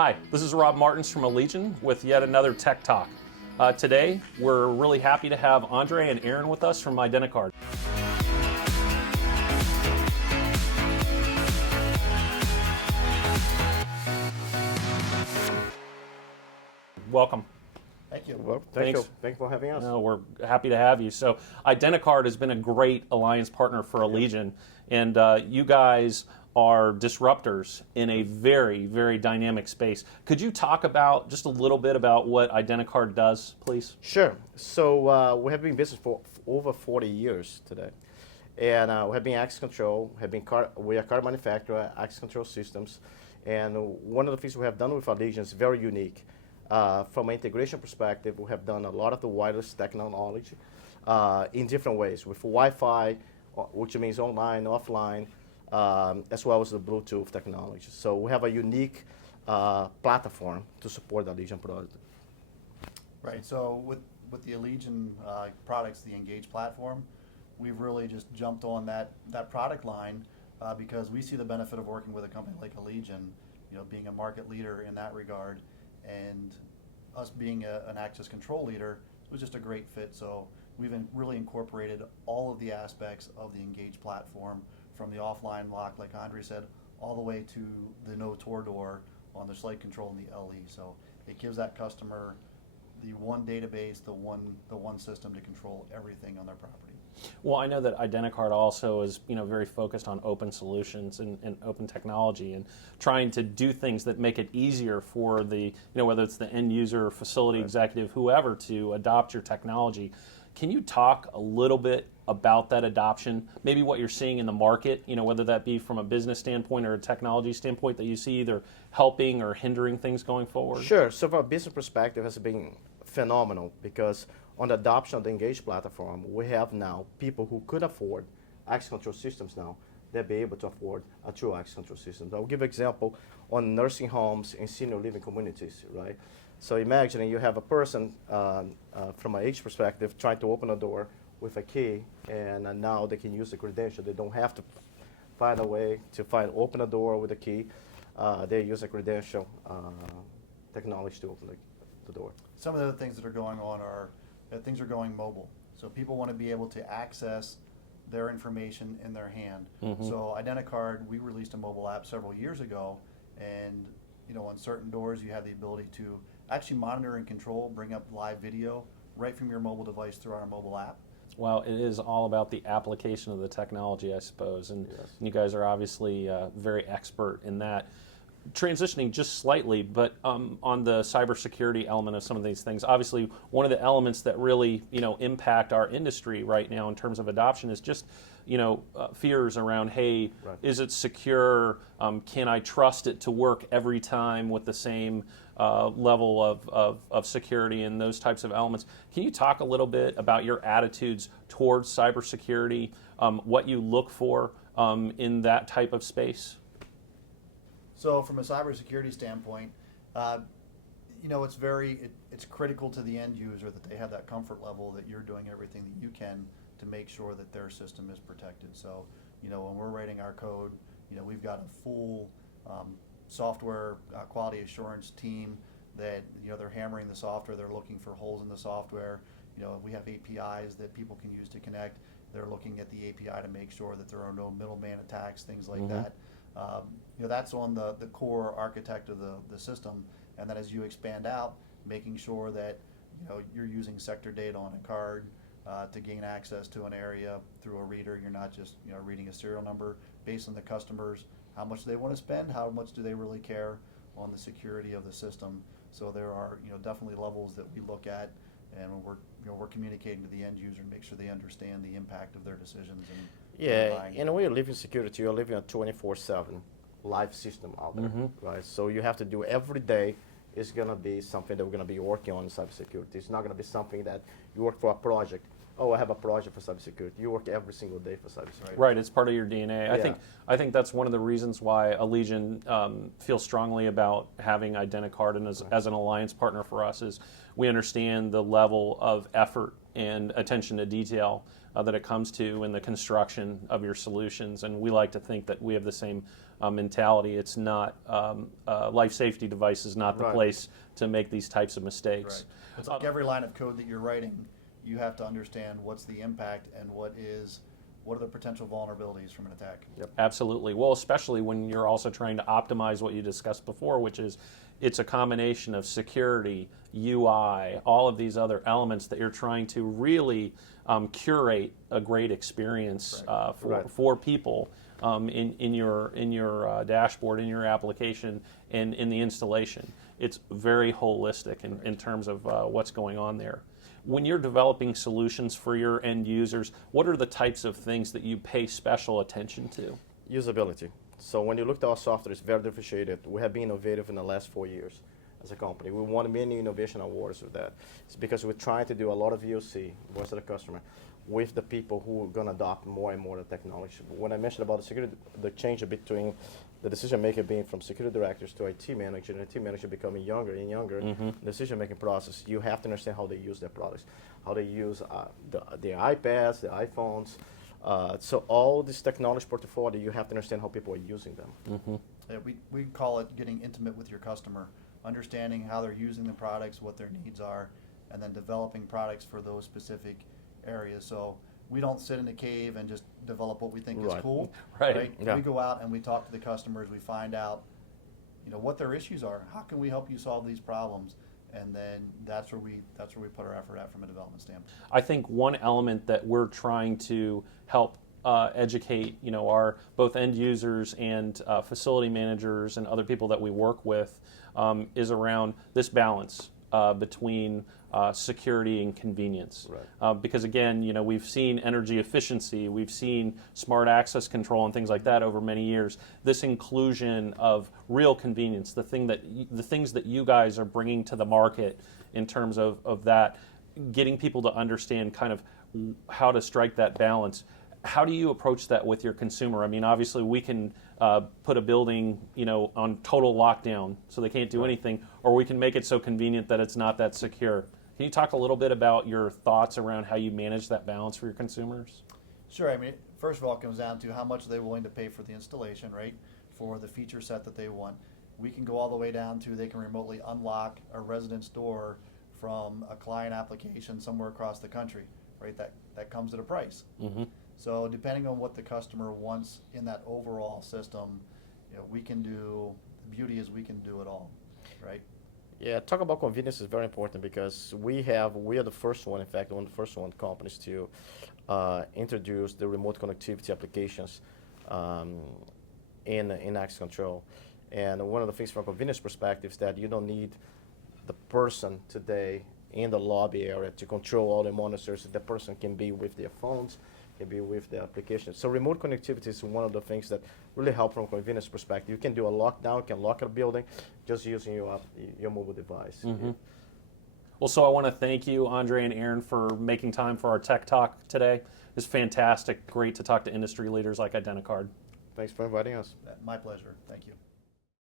Hi, this is Rob Martens from Allegion with yet another Tech Talk. Today, we're really happy to have Andre and Aaron with us from IDenticard. Welcome. Thank you. Well, thanks for having us. No, we're happy to have you. So, IDenticard has been a great alliance partner for Allegion, and you guys are disruptors in a very, very dynamic space. Could you talk about just a little bit about what IDenticard does, please? Sure. So we have been in business for over 40 years today, and we have been access control. We are car manufacturer, access control systems, and one of the things we have done with Allegion is very unique. From an integration perspective, we have done a lot of the wireless technology in different ways with Wi-Fi, which means online, offline, as well as the Bluetooth technology. So we have a unique platform to support the Allegion product. Right. So with the Allegion products, the Engage platform, we've really just jumped on that product line because we see the benefit of working with a company like Allegion, being a market leader in that regard, and us being an access control leader was just a great fit. So we've really incorporated all of the aspects of the Engage platform, from the offline lock, like Andre said, all the way to the no tour door on the slide control and the LE. So it gives that customer the one database, the one system to control everything on their property. Well, I know that IDenticard also is very focused on open solutions and open technology and trying to do things that make it easier for the whether it's the end user, facility executive, whoever, to adopt your technology. Can you talk a little bit about that adoption, maybe what you're seeing in the market, whether that be from a business standpoint or a technology standpoint, that you see either helping or hindering things going forward? Sure. So from a business perspective, it has been phenomenal because on the adoption of the Engage platform, we have now people who could afford access control systems now, they'll be able to afford a true access control system. I'll give an example on nursing homes and senior living communities, right? So imagine you have a person from an age perspective trying to open a door with a key, and now they can use the credential. They don't have to find a way to open a door with a key. They use a credential technology to open the door. Some of the other things that are going on are that things are going mobile. So people want to be able to access their information in their hand. Mm-hmm. So IDenticard, we released a mobile app several years ago, and on certain doors you have the ability to actually monitor and control, bring up live video right from your mobile device through our mobile app. Well, it is all about the application of the technology, I suppose, and yes, you guys are obviously very expert in that. Transitioning just slightly, but on the cybersecurity element of some of these things, obviously one of the elements that really impact our industry right now in terms of adoption is just fears around, hey, right, is it secure? Can I trust it to work every time with the same level of security and those types of elements? Can you talk a little bit about your attitudes towards cybersecurity, what you look for in that type of space? So from a cybersecurity standpoint, it's critical to the end user that they have that comfort level that you're doing everything that you can to make sure that their system is protected. So, when we're writing our code, we've got a full software quality assurance team that, they're hammering the software, they're looking for holes in the software. We have APIs that people can use to connect. They're looking at the API to make sure that there are no middleman attacks, things like mm-hmm. that. That's on the core architect of the system, and then as you expand out, making sure that you're using sector data on a card to gain access to an area through a reader. You're not just reading a serial number based on the customers, how much they want to spend, how much do they really care on the security of the system. So there are definitely levels that we look at, and we're communicating to the end user to make sure they understand the impact of their decisions. And when you live in security, you're living a 24/7 live system out there, mm-hmm. right? So you have to do every day. It's going to be something that we're going to be working on in cybersecurity. It's not going to be something that you work for a project. Oh, I have a project for cybersecurity. You work every single day for cybersecurity. Right, it's part of your DNA. Yeah. I think that's one of the reasons why Allegion feels strongly about having IDenticard and as an alliance partner for us is we understand the level of effort and attention to detail that it comes to in the construction of your solutions. And we like to think that we have the same mentality. It's not, life safety device is not the Right. place to make these types of mistakes. Right. It's like every line of code that you're writing, you have to understand what's the impact and what are the potential vulnerabilities from an attack. Yep. Absolutely. Well, especially when you're also trying to optimize what you discussed before, which is it's a combination of security, UI, all of these other elements that you're trying to really curate a great experience for people in your dashboard, in your application, and in the installation. It's very holistic in terms of what's going on there. When you're developing solutions for your end users, what are the types of things that you pay special attention to? Usability. So when you look at our software, it's very differentiated. We have been innovative in the last 4 years as a company. We won many innovation awards with that. It's because we're trying to do a lot of VOC, voice of the customer, with the people who are going to adopt more and more the technology. When I mentioned about the security, the change between the decision maker being from security directors to IT manager, and IT manager becoming younger and younger, decision making process, you have to understand how they use their products, how they use their iPads, their iPhones. So all this technology portfolio, you have to understand how people are using them. Yeah, we call it getting intimate with your customer, understanding how they're using the products, what their needs are, and then developing products for those specific areas. So we don't sit in a cave and just develop what we think is cool. Right. Yeah. We go out and we talk to the customers. We find out, what their issues are. How can we help you solve these problems? And then that's where we put our effort at from a development standpoint. I think one element that we're trying to help educate, our both end users and facility managers and other people that we work with is around this balance between security and convenience. Right. Because again, we've seen energy efficiency, we've seen smart access control and things like that over many years. This inclusion of real convenience, the things that you guys are bringing to the market in terms of that, getting people to understand kind of how to strike that balance. How do you approach that with your consumer? I mean, obviously we can put a building, on total lockdown so they can't do anything, or we can make it so convenient that it's not that secure. Can you talk a little bit about your thoughts around how you manage that balance for your consumers? Sure. I mean, first of all, it comes down to how much are they willing to pay for the installation, right? For the feature set that they want. We can go all the way down to they can remotely unlock a resident's door from a client application somewhere across the country, right? That comes at a price. Mm-hmm. So depending on what the customer wants in that overall system, we can do, the beauty is we can do it all, right? Yeah, talk about convenience is very important because we are the first one, in fact, one of the first companies to introduce the remote connectivity applications in access control. And one of the things from a convenience perspective is that you don't need the person today in the lobby area to control all the monitors. The person can be with their phones, can be with the application. So remote connectivity is one of the things that really help from a convenience perspective. You can do a lockdown, you can lock a building just using your mobile device. Mm-hmm. Well, so I want to thank you, Andre and Aaron, for making time for our Tech Talk today. It's fantastic. Great to talk to industry leaders like IDenticard. Thanks for inviting us. My pleasure. Thank you.